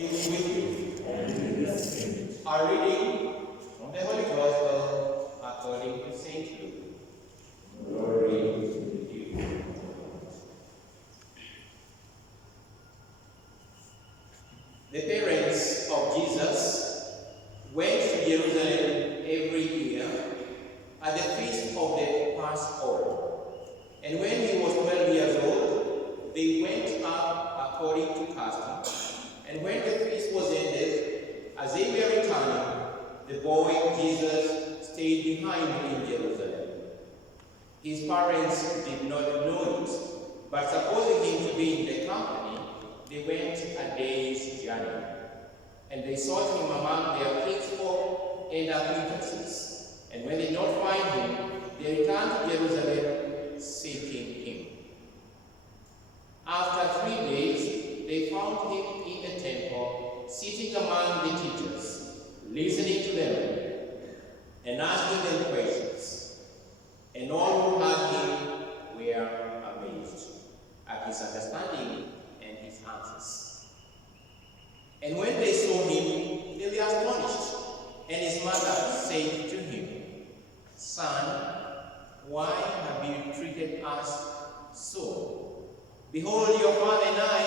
With you. Our reading from the Holy Gospel according to St. Luke. Glory to you. The parents of Jesus went to Jerusalem every year at the feast of the Passover. And when he was 12 years old, they went up according to custom. And when the feast was ended, as they were returning, the boy Jesus stayed behind in Jerusalem. His parents did not know it, but supposing him to be in the company, they went a day's journey. And they sought him among their kinsfolk and acquaintances. And when they did not find him, they returned to Jerusalem seeking him. After 3 days, they found him in the temple, sitting among the teachers, listening to them, and asking them questions. And all who heard him were amazed at his understanding and his answers. And when they saw him, they were astonished. And his mother said to him, "Son, why have you treated us so? Behold, your father and I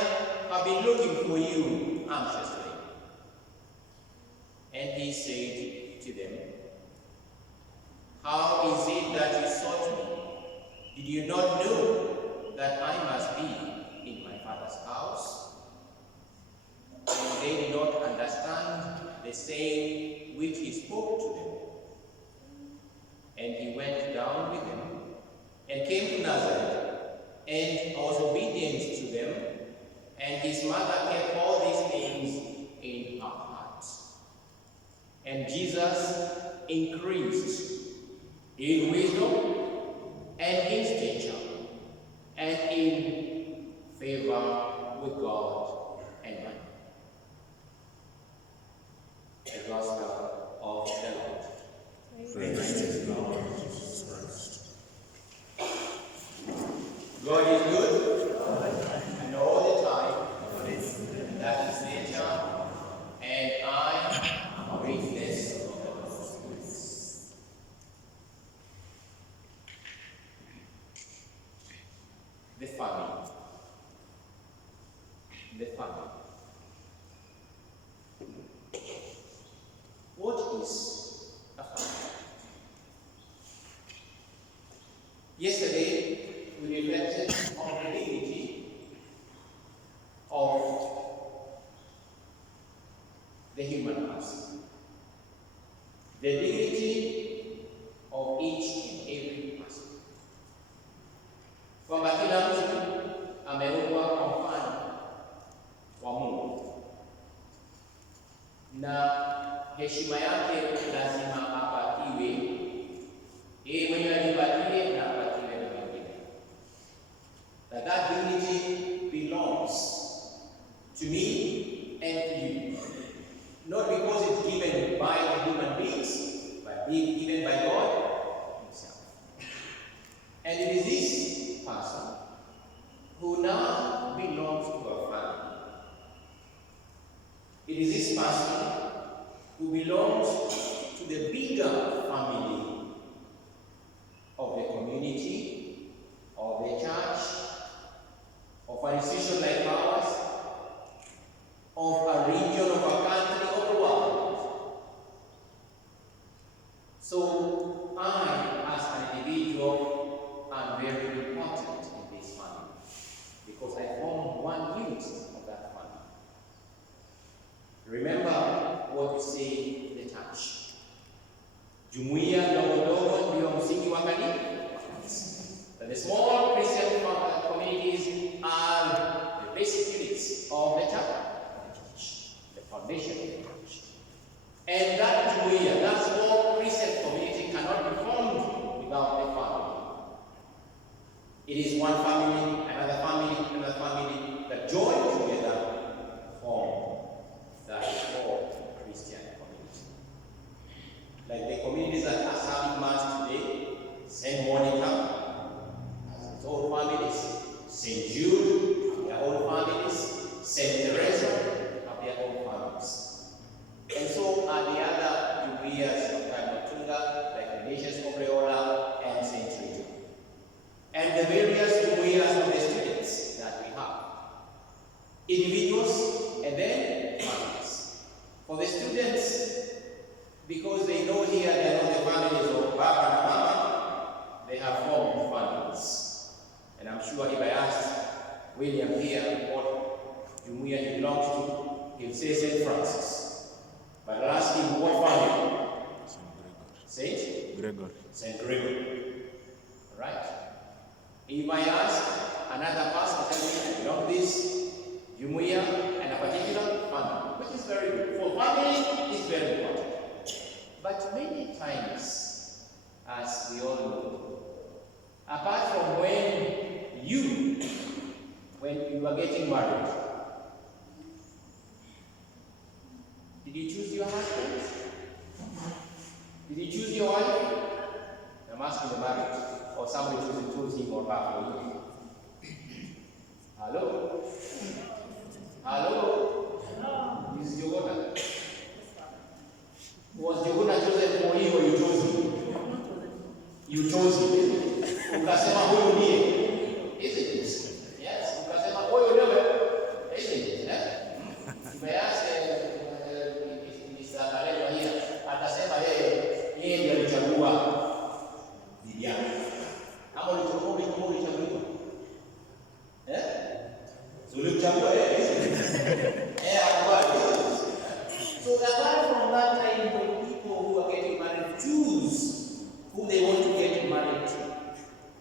have been looking for you anxiously." And he said to them, "How is it that you sought me? Did you not know that I must be in my father's house?" And they did not understand the saying which he spoke to them. And he went down with them and came to Nazareth, and was obedient to them, and his mother kept all these things in her heart. And Jesus increased in wisdom and in stature and in favor with God and man. The Gospel of the Lord. Praise to God, Jesus Christ. God is good, and all the time. That is nature, and I am a witness of the gospel. The family. The family. What is a family? Yesterday, we reflected on the dignity of the human person, the dignity of each and every person. Kwamba kila mtu ameumbwa kwa mfano wa Mungu na heshima yake lazima apatiwe yeye mwenyewe, alipatie na apatiwe na wengine. That dignity belongs to me and to you. Not because it's given by the human beings, but being given by God himself. And it is this person who now belongs to a family. It is this person who belongs to the bigger family of the community, of the church, of an institution like ours, of a region, of a country, of the world. So I, as an individual, am very important in this family because I form one unit of that family. Remember what we say in the church. Jumuiya ndogo ndogo ndio msingi wa kanisa. That the small Christian communities are the basic units of the church, the foundation of the church. And that jumuiya, that small Christian community cannot be formed without a family. It is one family, another family that join together form that small Christian community. Like the communities that are serving Mass today, St. Monica has its he'll say St. Francis. But I'll ask him what family? Saint Gregory. St. Gregory. Right? He might ask another pastor, tell me, I belong to this Jumuiya and a particular family, which is very good. For family, it's very important. But many times, as we all know, apart from when you are getting married, did you choose your husband? Did you choose your wife? I'm asking the marriage, or somebody chose him or her for you. Hello? Hello? This is Jogona. Was Jogona chosen for you or you chose him? You chose him. Ukasema huyu ndiye. Isn't it? Yes. Ukasema huyu ndiye. Isn't it? Umeacha Mr. Kalelwa here. Atasema yeye ndiye alichagua bibi yake. Ama ulichagua. Ulichagua So apart from that time, when people who are getting married choose who they want to get married to,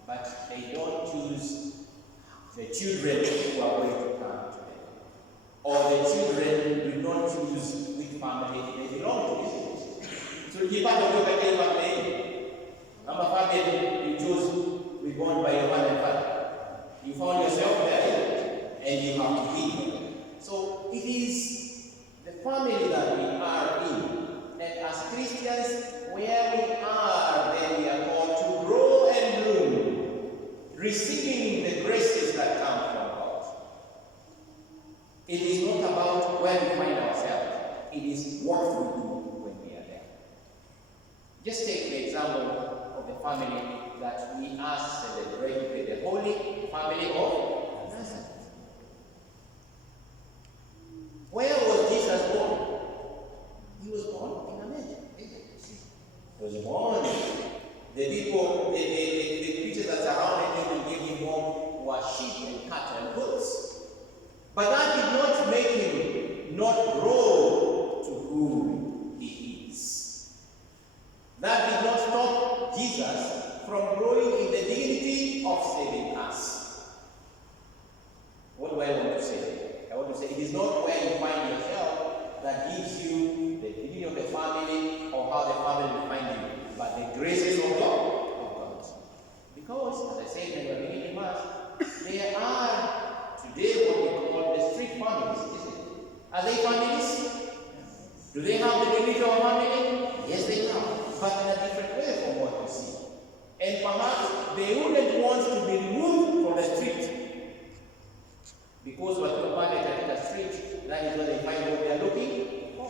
but they don't choose the children who are going to come to them. Or the children do not choose which family they belong to, isn't it? So you part of your family. Number family, you chose to be born by your mother and father. You found yourself there, and you have to be there. So it is the family that we are in, and as Christians, where we are, then we are called to grow and bloom, receiving the graces that come from God. It is not about where we find ourselves, it is what we do when we are there. Just take the example of the family that we are celebrating with the Holy Family of Nazareth. Where was Jesus born? He was born in a manger. He was born. The people, the creatures that surrounded him and gave him home were sheep and cattle and goats. But that did not make him not grow to who he is. That did not stop Jesus from growing in the dignity of saving us. What do I want to say? I want to say it is not where you find yourself that gives you the dignity of the family or how the family will find you, but the graces of God. Because, as I said in the beginning of March, there are today what we call the street families, isn't it? Are they families? Do they have the dignity of a family? Yes, they have, but in a different way from what we see. And perhaps they wouldn't want to be removed from the street. Because what you find at the street, that is where they find what they are looking for.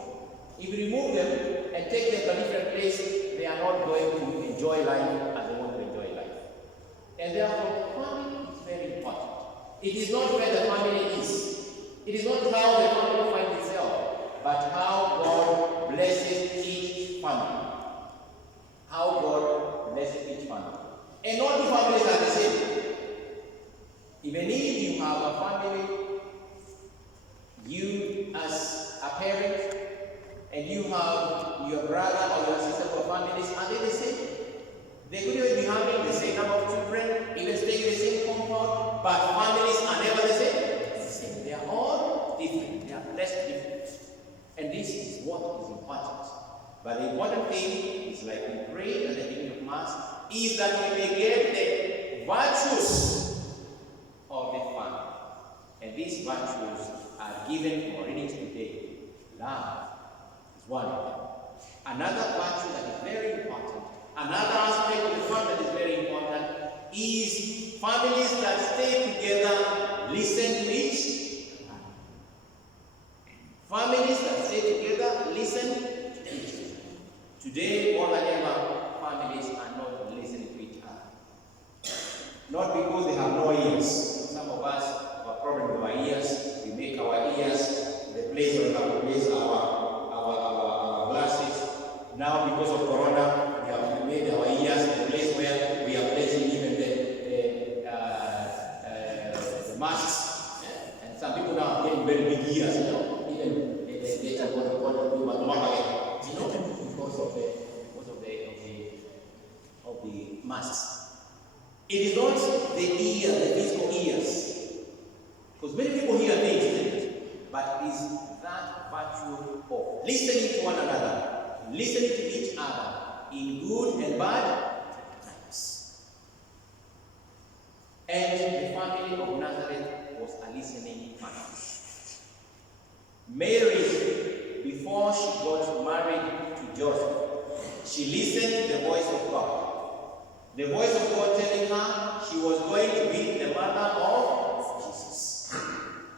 If you remove them and take them to a different place, they are not going to enjoy life as they want to enjoy life. And therefore, family is very important. It is not where the family is. It is not how the family finds itself, but how God blesses each family. How God blesses each family. And not two families are the same. Even if you have a family, you as a parent, and you have your brother or your sister or families, are they the same? They could even be having the same number of children, even staying in the same compound, but families are never the same. They are all different. They are blessed different. And this is what is important. But the important thing is, like we prayed at the beginning of Mass, is that we may get the virtues of the family. And these virtues are given from our readings today. Love is one of them. Another virtue that is very important, another aspect of the family that is very important, is families that stay together, listen to each other. Families that stay together, listen to each other. Today, more than ever, families are not listening to each other. Not because they have no ears. Some of us have a problem with our ears. We make our ears the place where we have to place our glasses. Now, because of Corona, we have made our ears the place where we are placing even the masks. And some people now are getting very big ears, even virtue of listening to one another, listening to each other in good and bad times. And the family of Nazareth was a listening family. Mary, before she got married to Joseph, she listened to the voice of God. The voice of God telling her she was going to be the mother of Jesus.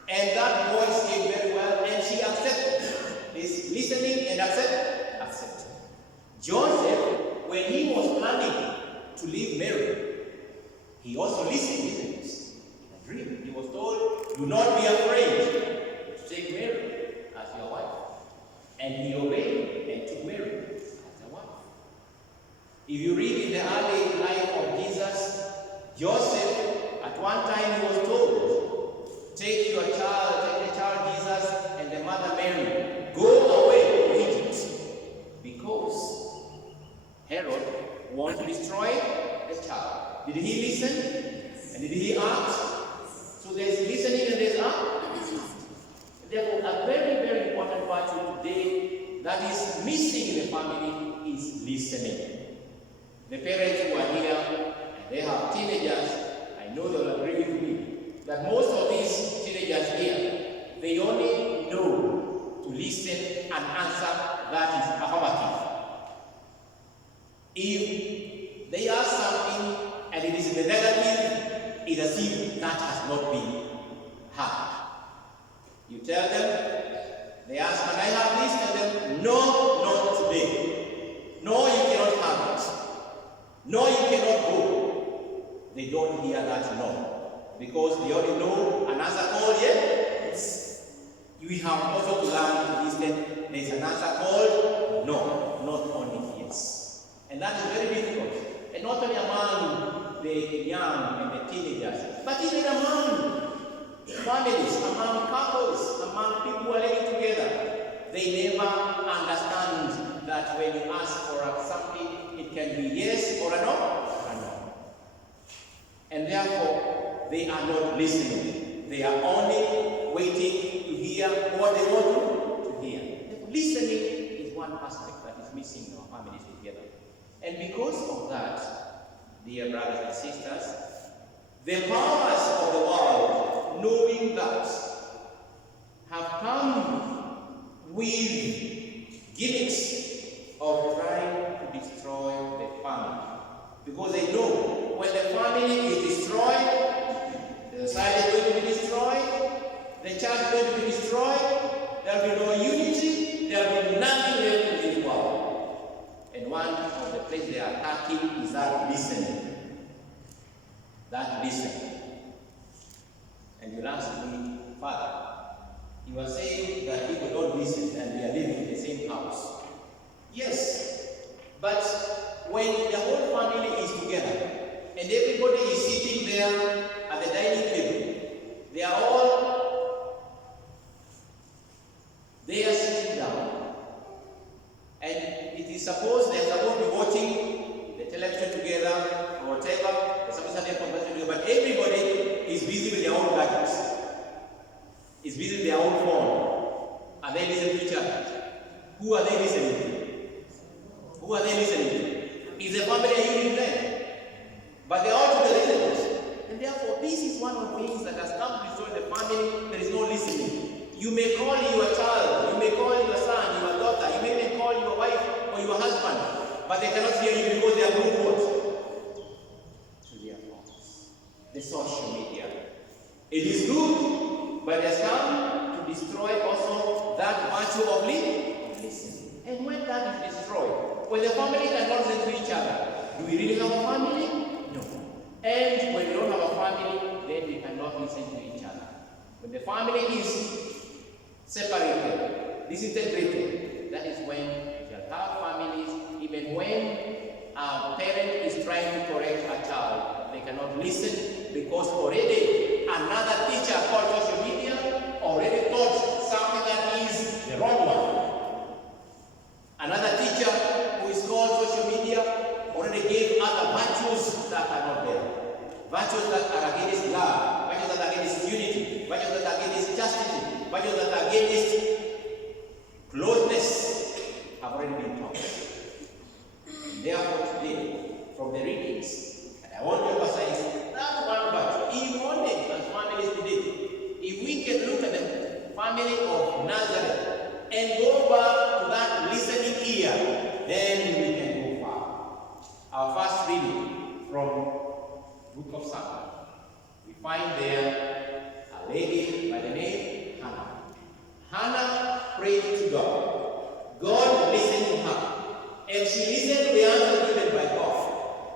And that voice came very well, and she accepted. This listening and accepted. Joseph, when he was planning to leave Mary, he also listened, isn't it? In a dream. He was told, do not be afraid to take Mary as your wife. And he obeyed and took Mary as a wife. If you read in the early life of Jesus, Joseph, at one time he was told, take the child Jesus and the mother Mary, go away to Egypt, because Herod wanted to destroy the child. Did he listen? And did he act? So there's listening and there's act. Therefore, a very, very important virtue today that is missing in the family is listening. The parents who are here, and they have teenagers, I know they'll agree with me, that most of these teenagers here, they only know to listen and answer that is affirmative. If they ask something and it is in the negative, it's as if that has not been heard. You tell them, they ask, can I have this? Tell them, no, not today. No, you cannot have it. No, you cannot go. They don't hear that no. Because they already know an answer called yes. You have also to learn to listen. There is an answer called no, not only yes. And that is very difficult. And not only among the young and the teenagers, but even among families, among couples, among people who are living together. They never understand that when you ask for something, it can be yes or a no, or a no. And therefore, they are not listening. They are only waiting to hear what they want to hear. Listening is one aspect that is missing in our families together. And because of that, dear brothers and sisters, the powers of the world, knowing that, have come with gimmicks of trying to destroy the family. Because they know when the family is destroyed, the society is going to be destroyed, the church is going to be destroyed, there will be no unity, there will be nothing left in this world. And one of the places they are attacking is that listening. That listening. And you'll ask me, Father, you are saying that people don't listen and they are living in the same house. Yes, but when the whole family is together and everybody is sitting there at the dining table, they are sitting down, and it is supposed they are supposed to be watching the television together or whatever, they're supposed to have a conversation together, but everybody is busy with their own gadgets, is busy with their own phone. Are they listening to each other? Who are they listening to? Who are they listening to? Is the family a unit there? But they are all together, isn't it? And therefore, this is one of the things that has come to destroy the family. There is no listening. You may call your child, you may call your son, your daughter, you may even call your wife or your husband, but they cannot hear you because they are glued what? To their phones. The social media. It is good, but it has come to destroy also that virtue of listening. And when that is destroyed, when the family cannot listen to each other, do we really have a family? No. And when we don't have a family, then we cannot listen to each other. When the family is separated, disintegrated, that is when we shall have families. Even when a parent is trying to correct a child, they cannot listen because already another teacher called social media already taught something that is the wrong one. Another teacher who is called social media already gave other virtues that are not there. Virtues that are against love, virtues that are against unity, virtues that are against chastity, virtues that are against prayed to God. God listened to her. And she listened to the answer given by God.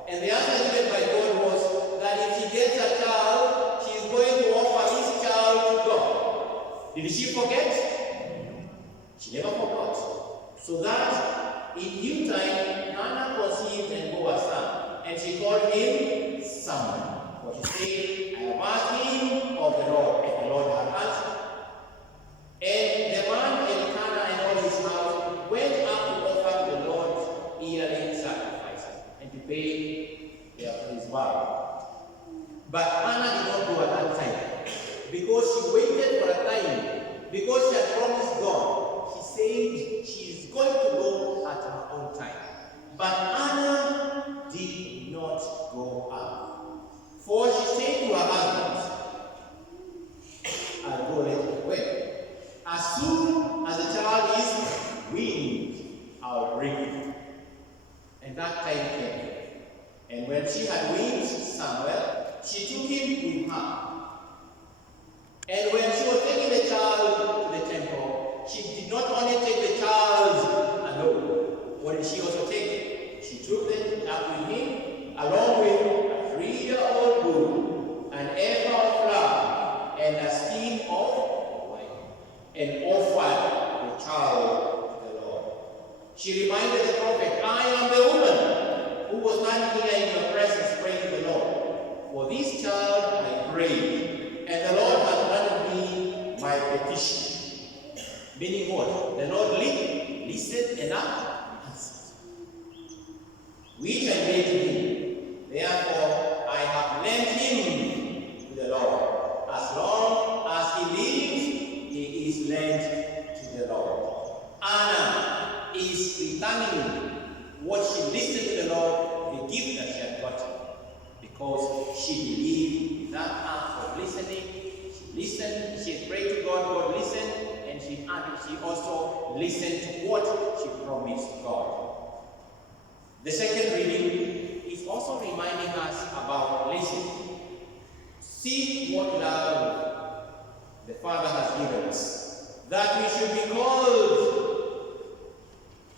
And the answer given by God was that if she gets a child, she is going to offer this child to God. Did she forget? She never forgot. So that in due time, Hannah conceived and bore a son. And she called him Samuel. For she said, I have asked him of the Lord, and the Lord had answered. And the man Elkanah and all his house went up to offer to the Lord yearly sacrifices and to pay his vow. But Hannah did not go at that time, because she waited for a time, because she had promised God. She said she is going to go at her own time. But Hannah did not go up. For she said to her husband, I'll go later. When? As soon as the child is weaned, I'll bring it. And that time came. And when she had weaned Samuel, she took him with her. And when she was taking the child to the temple, she did not only take the child alone. What did she also take? She took them up with him, along with a 3-year-old bull, an ephah of flour, and a skin of wine, and offered the child to the Lord. She reminded the prophet, I am the woman who was standing here in your presence praying to the Lord. For this child I prayed, and the Lord has granted me my petition. Meaning what? The Lord listened and answered. Which I made to him. Therefore I have lent him to the Lord. As long as he lives, he is lent to the Lord. Anna is returning what she listened to the Lord, the gift that she had gotten, because she believed in that act of listening. She listened, she prayed to God, God listened, and she also listened to what she promised God. The second reading is also reminding us about listening. See what love the Father has given us, that we should be called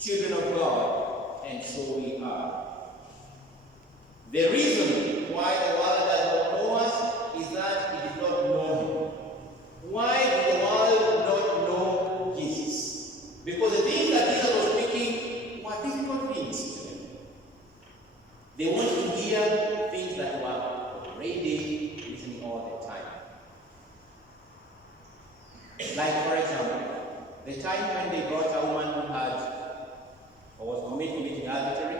children of God, and so we are. The reason why the world does not know us is that it did not know him. Why did the world not know Jesus? Because the things that Jesus was speaking were difficult things to them. They wanted to hear things that were already listening all the time. Like, for example, the time when they brought a woman who had or was committing adultery,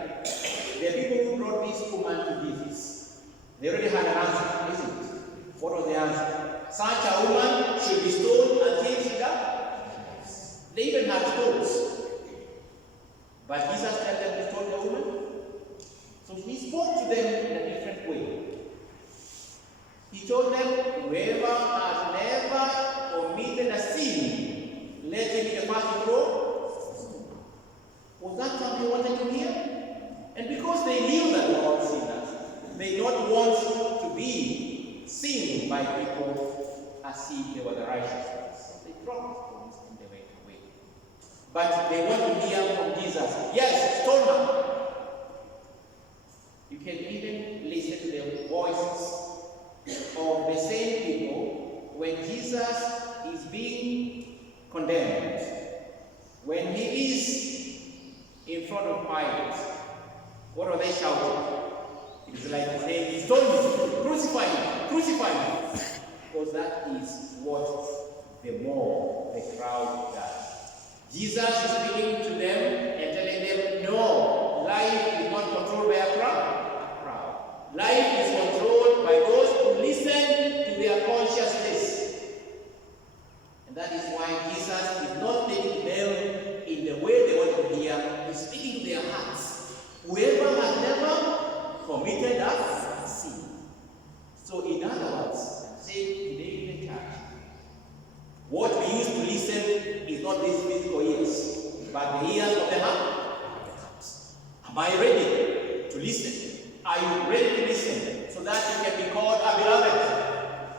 the people who brought this woman to Jesus, they already had an answer, isn't it? What was the answer? Such a woman should be stoned until she dies. They even had stones. But Jesus told them to stone the woman. So he spoke to them in a different way. He told them, whoever has never committed a sin, let him be the first to throw. Was that what they wanted to hear? And because they knew that they were all sinners, they did not want to be seen by people as if they were the righteous ones. So they dropped stones and they went away. But they want to hear from Jesus. Yes, stone her. You can even listen to the voices of the same people when Jesus is being condemned. When he is in front of Pilate, what are they shouting? It's like saying, he's told me, crucify him, crucify him. Because that is what the mob, the crowd does. Jesus is speaking to them and telling them, no, life is not controlled by a crowd. Life is controlled by those who listen to their consciousness. And that is why Jesus is not taking them in the way they want to hear. He's speaking to their hearts. Whoever has never committed a sin. So in other words, say today in the church, what we used to listen is not these physical ears, but the ears of the heart. Am I ready to listen? Are you ready to listen so that you can be called a beloved?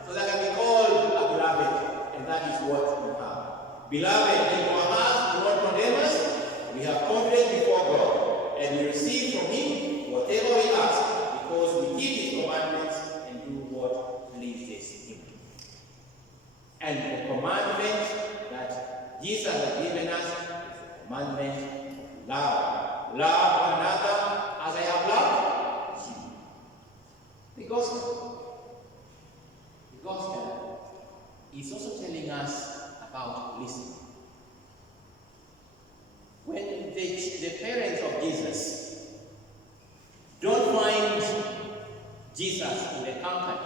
So that I can be called a beloved. And that is what we have. Beloved, in your heart we have confidence before God, and we receive from Him whatever we ask, because we keep His commandments and do what pleases Him. And the commandment that Jesus has given us is the commandment of love. Love one another as I have loved you. The gospel is also telling us about listening. When the parents of Jesus don't find Jesus in the company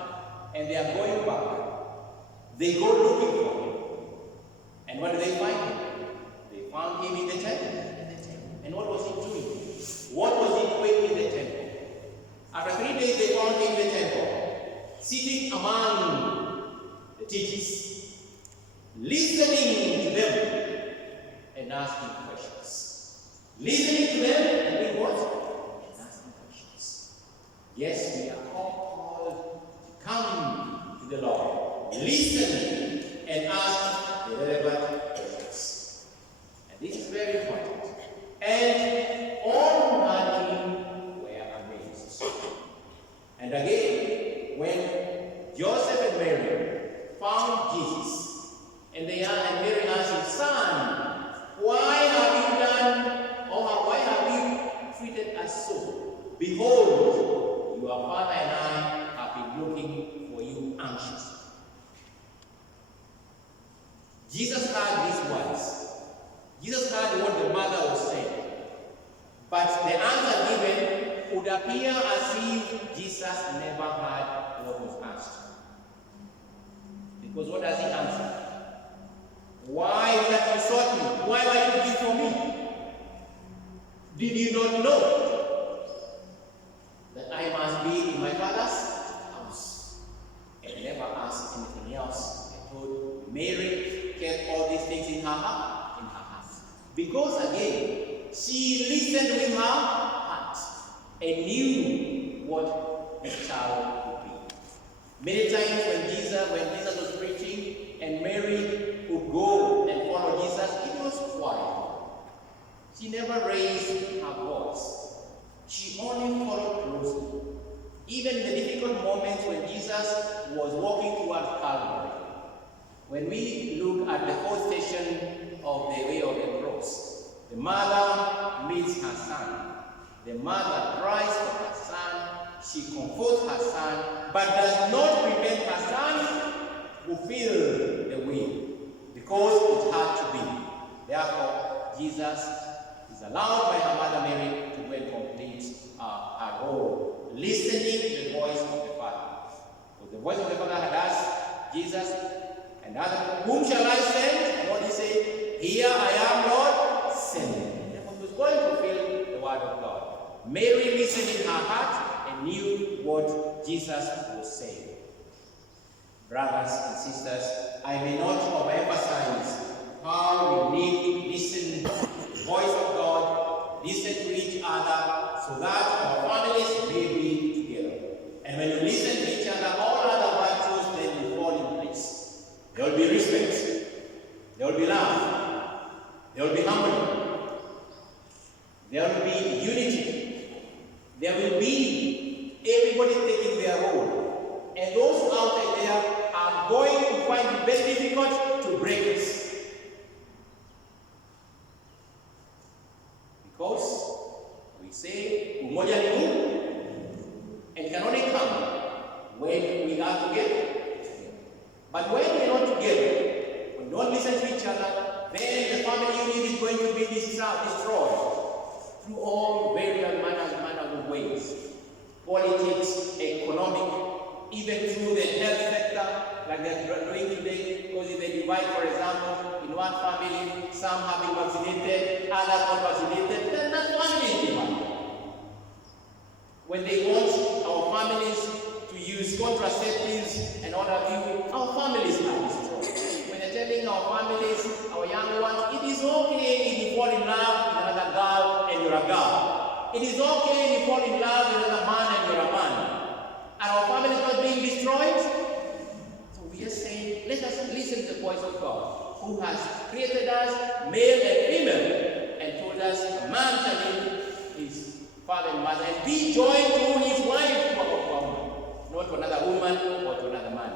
and they are going back, they go looking for him. And what do they find him? They found him in the temple. And what was he doing? What was he doing in the temple? After 3 days, they found him in the temple, sitting among the teachers, listening to them and asking questions. Listening to them and doing what? And asking questions. Yes, we are all called to come to the Lord, listen and ask the relevant questions. And this is very important. And all Mary were amazed. And again, when Joseph and Mary found Jesus, and Mary asked him, "Son, why have you done, or why have you treated us so? Behold, your father and I have been looking for you anxiously." Jesus heard these words. Jesus heard what the mother was saying. But the answer given would appear as if Jesus never heard what was asked. Because what does he answer? "Why is that you sought me? Why were you looking for me? Did you not know that I must be in my father's house?" And never asked anything else. I told Mary kept all these things in her heart. Because again, she listened with her heart and knew what the child would be. Many times when Jesus was preaching and Mary would go and follow Jesus, it was quiet. She never raised her voice. She only followed closely. Even in the difficult moments when Jesus was walking towards Calvary. When we look at the fourth station of the way of the cross, the mother meets her son. The mother cries for her son. She comforts her son, but does not prevent her son to fulfill the will, because it had to be. Therefore, Jesus is allowed by her mother Mary to go and complete her role, listening to the voice of the Father. Because the voice of the Father had asked Jesus, and other, "Whom shall I send?" And what he said, "Here I am, Lord, send me." Therefore, he was going to fulfill the word of God. Mary listened in her heart and knew what Jesus was saying. Brothers and sisters, I may not overemphasize how we need to listen to the voice of God, listen to each other, so that our families may be together. And when you listen to each other, all other virtues then will fall in place. There will be respect. There will be love. There will be harmony. There will be unity. There will be everybody taking their role. And those out there are going to find it very difficult to break this. Because we say, "Umoja ni Mungu," and can only come when we are together. But when we are not together, when we don't listen to each other, then the family unit is going to be destroyed through all various manners of ways. Politics, economic, even through the health sector, like they're doing today, because if they divide, for example, in one family, some have been vaccinated, others not vaccinated, then that family is divided. When they want our families to use contraceptives and all of you, our families are destroyed. When they're telling our families, our young ones, it is okay if you fall in love with another girl and you're a girl. It is okay if you fall in love with another man and you're a man. And our families not being destroyed? So we are saying, let us listen to the voice of God, who has created us, male and female, and told us and be joined to his wife, not to another woman or to another man.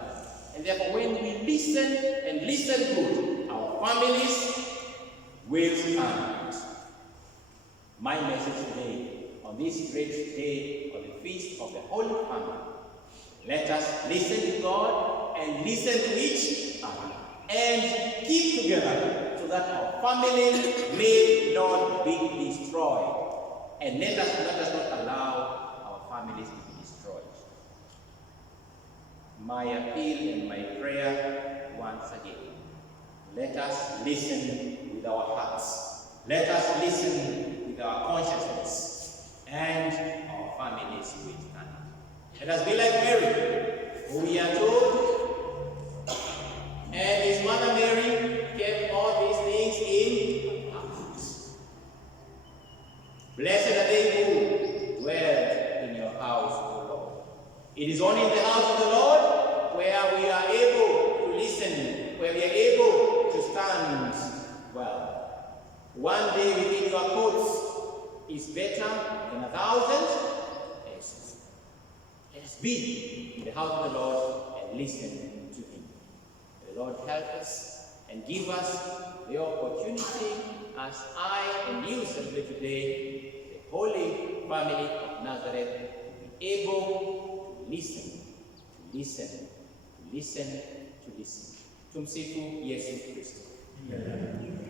And therefore, when we listen and listen good, our families will stand. My message today, on this great day of the Feast of the Holy Family, let us listen to God and listen to each other and keep together so that our family may not be destroyed. And let us not allow our families to be destroyed. My appeal and my prayer once again, let us listen with our hearts. Let us listen with our consciousness, and our families will stand. Let us be like Mary, who we are told, and his mother Mary kept all these things in her heart. Blessed are they who dwell in your house, O Lord. It is only in the house of the Lord where we are able to listen, where we are able to stand well. One day within your courts is better than 1,000 days. Let us be in the house of the Lord and listen to him. May the Lord help us and give us the opportunity, as I and you celebrate today, the Holy Family of Nazareth, to be able to listen, to listen, to listen, to listen. Tumsifu Yesu Kristo. Amen.